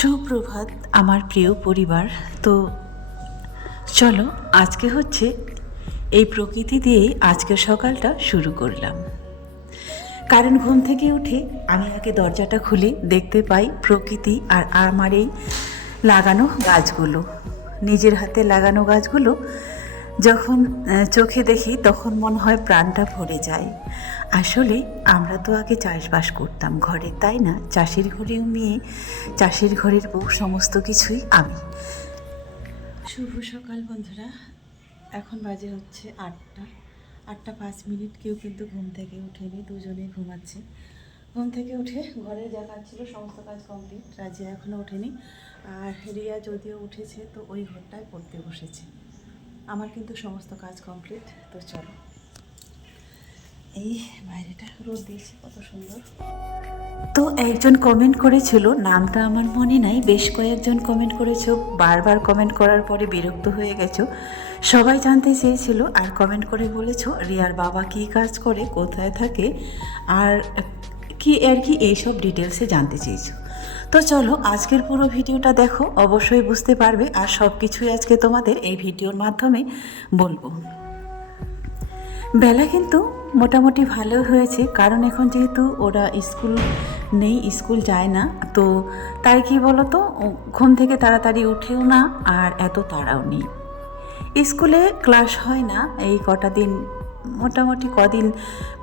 সুপ্রভাত আমার প্রিয় পরিবার। তো চলো আজকে হচ্ছে এই প্রকৃতি দিয়েই আজকের সকালটা শুরু করলাম। কারণ ঘুম থেকে উঠে আমি আগে দরজাটা খুলে দেখতে পাই প্রকৃতি আর আমার এই লাগানো গাছগুলো, নিজের হাতে লাগানো গাছগুলো যখন চোখে দেখি তখন মনে হয় প্রাণটা ভরে যায়। আসলে আমরা তো আগে চাষবাস করতাম ঘরে, তাই না? চাষির ঘরেও মেয়ে, চাষির ঘরের বউ, সমস্ত কিছুই আমি। শুভ সকাল বন্ধুরা। এখন বাজে হচ্ছে 8টা 5 মিনিট। কেউ কিন্তু ঘুম থেকে উঠেনি, দুজনেই ঘুমাচ্ছে। ঘুম থেকে উঠে ঘরের যা কাজ ছিল সমস্ত কাজ কমপ্লিট। রাজিয়া এখনও ওঠেনি, আর রিয়া যদিও উঠেছে তো ওই ঘরটায় পড়তে বসেছে। আমার কিন্তু সমস্ত কাজ কমপ্লিট। তো চলো, এই বাইরেটা রোদ দিয়েছে কত সুন্দর। তো একজন কমেন্ট করেছিল, নামটা আমার মনে নাই, বেশ কয়েকজন কমেন্ট করেছো, বারবার কমেন্ট করার পরে বিরক্ত হয়ে গেছো। সবাই জানতে চেয়েছিল আর কমেন্ট করে বলেছো রিয়ার বাবা কী কাজ করে, কোথায় থাকে, আর কি এইসব ডিটেলসে জানতে চেয়েছো। তো চলো আজকের পুরো ভিডিওটা দেখো, অবশ্যই বুঝতে পারবে, আর সব কিছুই আজকে তোমাদের এই ভিডিওর মাধ্যমে বলবো। বেলা কিন্তু মোটামুটি ভালো হয়েছে, কারণ এখন যেহেতু ওরা স্কুল নেই, স্কুল যায় না, তো তাই কি বলো তো, ঘুম থেকে তাড়াতাড়ি উঠেও না আর এত তাড়াও নেই। স্কুলে ক্লাস হয় না এই কটা দিন, মোটামুটি কদিন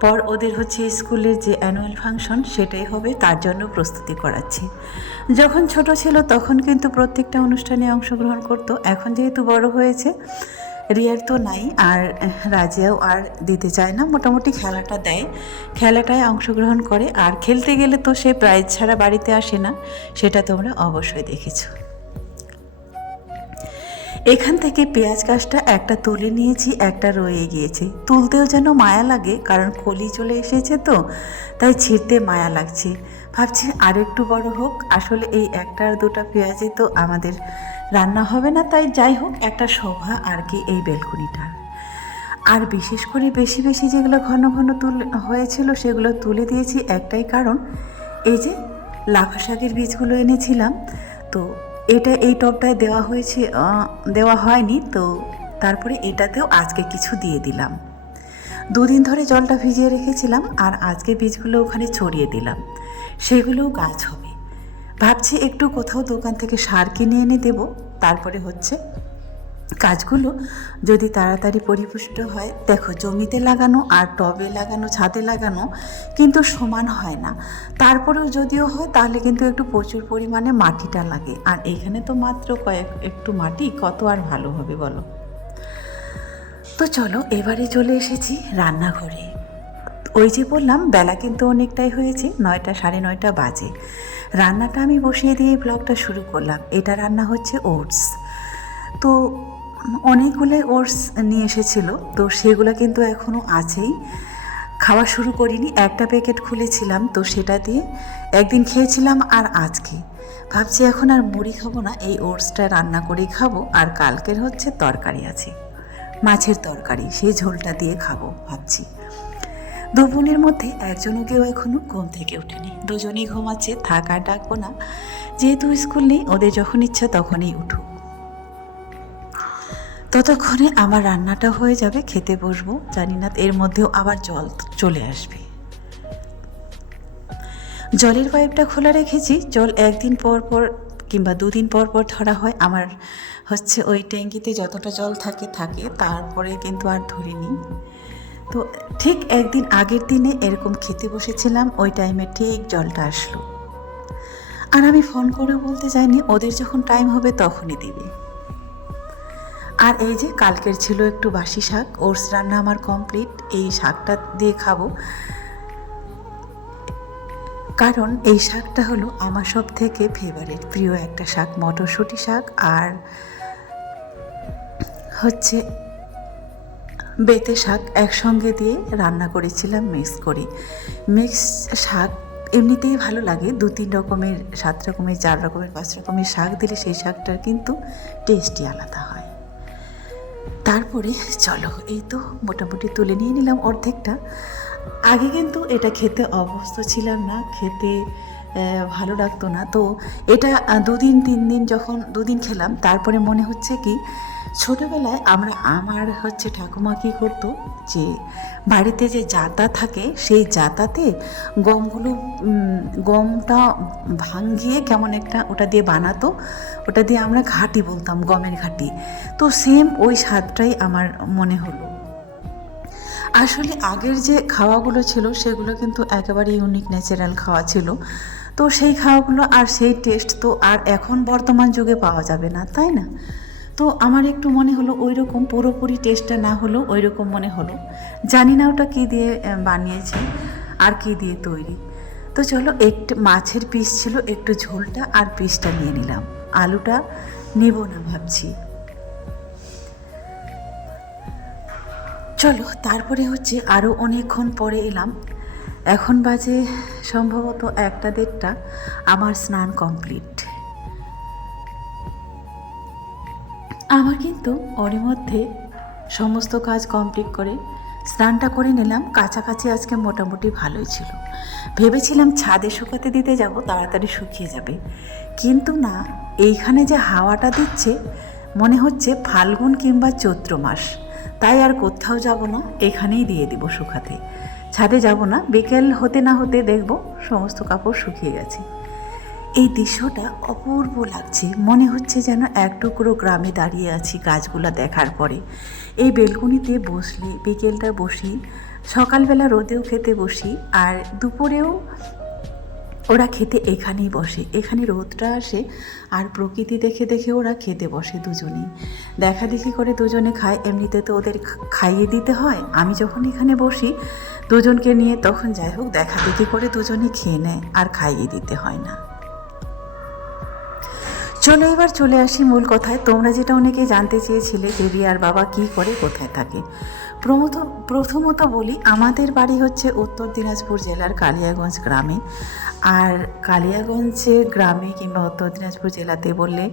পর ওদের হচ্ছে স্কুলের যে অ্যানুয়াল ফাংশন সেটাই হবে, তার জন্য প্রস্তুতি করাচ্ছি। যখন ছোট ছিল তখন কিন্তু প্রত্যেকটা অনুষ্ঠানে অংশগ্রহণ করতো। এখন যেহেতু বড় হয়েছে, রিয়ার তো নাই, আর রাজিয়াও আর দিতে চায় না, মোটামুটি খেলাটা দেয়, খেলাটায় অংশগ্রহণ করে। আর খেলতে গেলে তো সে প্রাইজ ছাড়া বাড়িতে আসে না, সেটা তোমরা অবশ্যই দেখেছো। এখান থেকে পেঁয়াজ গাছটা একটা তুলে নিয়েছি, একটা রয়ে গিয়েছে। তুলতেও যেন মায়া লাগে, কারণ কলি চলে এসেছে তো, তাই ছিঁড়তে মায়া লাগছে। ভাবছি আর একটু বড় হোক। আসলে এই একটা আর দুটা পেঁয়াজে তো আমাদের রান্না হবে না, তাই যাই হোক, একটা শোভা আর কি এই বেলকুনিটা। আর বিশেষ করে বেশি বেশি যেগুলো ঘন ঘন হয়েছিল সেগুলো তুলে দিয়েছি একটাই কারণ, এই যে লাফা শাকের বীজগুলো এনেছিলাম, তো এটা এই টবটায় দেওয়া হয়নি, তো তারপরে এটাতেও আজকে কিছু দিয়ে দিলাম। 2 দিন ধরে জলটা ভিজিয়ে রেখেছিলাম, আর আজকে বীজগুলো ওখানে ছড়িয়ে দিলাম, সেগুলোও গাছ হবে। ভাবছি একটু কোথাও দোকান থেকে সার কিনে এনে দেব, তারপরে হচ্ছে গাছগুলো যদি তাড়াতাড়ি পরিপুষ্ট হয়। দেখো, জমিতে লাগানো আর টবে লাগানো, ছাদে লাগানো কিন্তু সমান হয় না। তারপরেও যদিও হয় তাহলে কিন্তু একটু প্রচুর পরিমাণে মাটিটা লাগে, আর এইখানে তো মাত্র একটু মাটি, কত আর ভালো হবে বলো। তো চলো এবারে চলে এসেছি রান্নাঘরে। ওই যে বললাম বেলা কিন্তু অনেকটাই হয়েছে, 9টা 9:30 বাজে। রান্নাটা আমি বসিয়ে দিয়ে ব্লগটা শুরু করলাম। এটা রান্না হচ্ছে ওটস। তো অনেকগুলো ওটস নিয়ে এসেছিলো, তো সেগুলো কিন্তু এখনও আছেই, খাওয়া শুরু করিনি। একটা প্যাকেট খুলেছিলাম, তো সেটা দিয়ে একদিন খেয়েছিলাম, আর আজকে ভাবছি এখন আর মুড়ি খাবো না, এই ওটসটা রান্না করেই খাবো। আর কালকের হচ্ছে তরকারি আছে, মাছের তরকারি, সেই ঝোলটা দিয়ে খাবো ভাবছি। 2 বোনের মধ্যে একজনও কেউ এখনও ঘুম থেকে ওঠেনি, দুজনেই ঘুমাচ্ছে। থাক আর ডাকবো না, যেহেতু স্কুল নেই, ওদের যখন ইচ্ছা তখনই উঠুক। ততক্ষণে আমার রান্নাটা হয়ে যাবে, খেতে বসবো। জানি না এর মধ্যেও আবার জল চলে আসবে। জলের পাইপটা খোলা রেখেছি, জল একদিন পর পর কিংবা 2 দিন পর পর ধরা হয়। আমার হচ্ছে ওই ট্যাঙ্কিতে যতটা জল থাকে, তারপরে কিন্তু আর ধরিনি। তো ঠিক একদিন আগের দিনে এরকম খেতে বসেছিলাম, ওই টাইমে ঠিক জলটা আসলো। আর আমি ফোন করে বলতে যাইনি, ওদের যখন টাইম হবে তখনই দিবে। আর এই যে কালকের ছিল একটু বাসি শাক, ওটস রান্না আমার কমপ্লিট। এই শাকটা দিয়ে খাবো, কারণ এই শাকটা হলো আমার সব থেকে ফেভারিট, প্রিয় একটা শাক, মটরশুঁটি শাক। আর হচ্ছে বেতে শাক একসঙ্গে দিয়ে রান্না করেছিলাম, মিক্স শাক। এমনিতেই ভালো লাগে, 2-3 রকমের, 7 রকমের, 4 রকমের, 5 রকমের শাক দিলে সেই শাকটার কিন্তু টেস্টই আলাদা হয়। তারপরে চলো, এই তো মোটামুটি তুলে নিয়ে নিলাম অর্ধেকটা। আগে কিন্তু এটা খেতে অভ্যস্ত ছিলাম না, খেতে ভালো লাগতো না। তো এটা 2-3 দিন যখন 2 দিন খেলাম, তারপরে মনে হচ্ছে কি ছোটোবেলায় আমার হচ্ছে ঠাকুমা কী করতো, যে বাড়িতে যে জাতা থাকে সেই জাতাতে গমটা ভাঙিয়ে কেমন একটা ওটা দিয়ে বানাতো, ওটা দিয়ে আমরা ঘাটি বলতাম, গমের ঘাটি। তো সেম ওই স্বাদটাই আমার মনে হলো। আসলে আগের যে খাওয়াগুলো ছিল সেগুলো কিন্তু একেবারে ইউনিক ন্যাচারাল খাওয়া ছিল। তো সেই খাওয়াগুলো আর সেই টেস্ট তো আর এখন বর্তমান যুগে পাওয়া যাবে না, তাই না? তো আমার একটু মনে হলো ওই রকম পুরোপুরি টেস্টটা না হলেও ওই রকম মনে হলো। জানি না ওটা কী দিয়ে বানিয়েছে আর কী দিয়ে তৈরি। তো চলো, একটু মাছের পিস ছিল, একটু ঝোলটা আর পিসটা নিয়ে নিলাম, আলুটা নেব না ভাবছি। চলো, তারপরে হচ্ছে আরও অনেকক্ষণ পরে এলাম, এখন বাজে সম্ভবত 1টা-1.5টা, আমার স্নান কমপ্লিট। আমার কিন্তু ওর মধ্যে সমস্ত কাজ কমপ্লিট করে স্নানটা করে নিলাম। কাছাকাছি আজকে মোটামুটি ভালোই ছিল। ভেবেছিলাম ছাদে শুকাতে দিতে যাব, তাড়াতাড়ি শুকিয়ে যাবে, কিন্তু না, এইখানে যে হাওয়াটা দিচ্ছে মনে হচ্ছে ফাল্গুন কিংবা চৈত্র মাস। তাই আর কোথাও যাব না, এখানেই দিয়ে দিব শুকাতে। ছাদে যাব না, বিকেল হতে না হতে দেখব সমস্ত কাপড় শুকিয়ে গেছে। এই দৃশ্যটা অপূর্ব লাগছে, মনে হচ্ছে যেন এক টুকরো গ্রামে দাঁড়িয়ে আছি গাছগুলো দেখার পরে। এই বেলকনিতে বসলে বিকেলটা বসি, সকালবেলা রোদেও খেতে বসি, আর দুপুরেও ওরা খেতে এখানেই বসে। এখানে রোদটা আসে আর প্রকৃতি দেখে দেখে ওরা খেতে বসে দুজনেই, দেখা দেখি করে দুজনে খায়। এমনিতে তো ওদের খাইয়ে দিতে হয়, আমি যখন এখানে বসি দুজনকে নিয়ে, তখন যাই হোক দেখা দেখি করে দুজনে খেয়ে নেয়, আর খাইয়ে দিতে হয় না। চলো এবার চলে আসি মূল কথায়। তোমরা যেটা অনেকে জানতে চেয়েছিলে যে রিয়ার বাবা কী করে, কোথায় থাকে। প্রথমত বলি, আমাদের বাড়ি হচ্ছে উত্তর দিনাজপুর জেলার কালিয়াগঞ্জ গ্রামে। আর কালিয়াগঞ্জের গ্রামে কিংবা উত্তর দিনাজপুর জেলাতে বললে,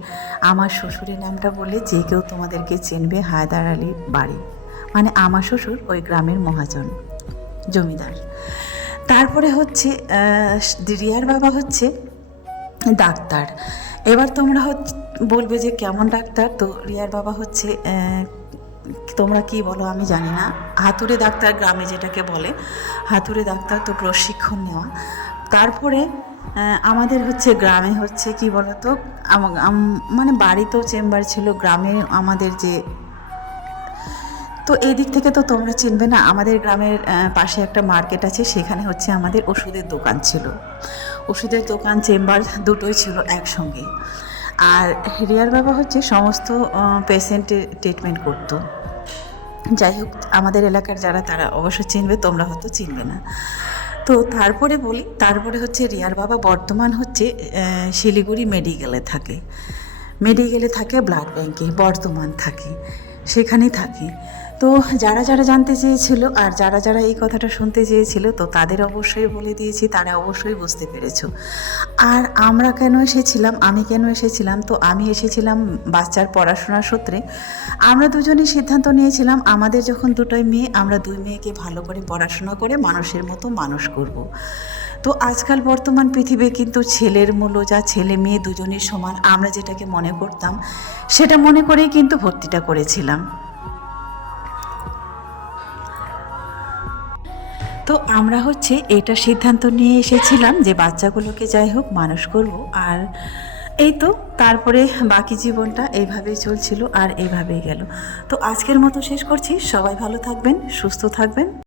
আমার শ্বশুরের নামটা বললে যে কেউ তোমাদেরকে চিনবে, হায়দার আলী বাড়ি। মানে আমার শ্বশুর ওই গ্রামের মহাজন, জমিদার। তারপরে হচ্ছে রিয়ার বাবা হচ্ছে ডাক্তার। এবার তোমরা বলবে যে কেমন ডাক্তার। তো রিয়ার বাবা হচ্ছে, তোমরা কি বলো আমি জানি না, হাতুড়ে ডাক্তার গ্রামে যেটাকে বলে, হাতুড়ে ডাক্তার। তো প্রশিক্ষণ নেওয়া। তারপরে আমাদের হচ্ছে গ্রামে হচ্ছে কি বলতো, মানে বাড়িতেও চেম্বার ছিল গ্রামে আমাদের যে। তো এই দিক থেকে তো তোমরা চিনবে না, আমাদের গ্রামের পাশে একটা মার্কেট আছে, সেখানে হচ্ছে আমাদের ওষুধের দোকান ছিল। ওষুধের দোকান চেম্বার দুটোই ছিল একসঙ্গে। আর রিয়ার বাবা হচ্ছে সমস্ত পেশেন্টের ট্রিটমেন্ট করতো। যাই হোক, আমাদের এলাকার যারা তারা অবশ্য চিনবে, তোমরা হয়তো চিনবে না। তো তারপরে বলি, তারপরে হচ্ছে রিয়ার বাবা বর্তমান হচ্ছে শিলিগুড়ি মেডিকেলে থাকে, ব্লাড ব্যাংকে বর্তমান থাকে, সেখানেই থাকে। তো যারা যারা জানতে চেয়েছিল আর যারা যারা এই কথাটা শুনতে চেয়েছিল, তো তাদের অবশ্যই বলে দিয়েছি, তারা অবশ্যই বুঝতে পেরেছো। আর আমরা কেন এসেছিলাম, আমি কেন এসেছিলাম, তো আমি এসেছিলাম বাচ্চার পড়াশোনার সূত্রে। আমরা দুজনেই সিদ্ধান্ত নিয়েছিলাম, আমাদের যখন দুটোই মেয়ে, আমরা দুই মেয়েকে ভালো করে পড়াশোনা করে মানুষের মতো মানুষ করব। তো আজকাল বর্তমান পৃথিবী কিন্তু ছেলের মূল্য যা, ছেলে মেয়ে দুজনের সমান, আমরা যেটাকে মনে করতাম সেটা মনে করেই কিন্তু ভর্তিটা করেছিলাম। তো আমরা হচ্ছে এটা সিদ্ধান্ত নিয়ে এসেছিলাম যে বাচ্চাগুলোকে যাই হোক মানুষ করব। আর এই তো তারপরে বাকি জীবনটা এইভাবেই চলছিল আর এইভাবেই গেল। তো আজকের মতো শেষ করছি। সবাই ভালো থাকবেন, সুস্থ থাকবেন।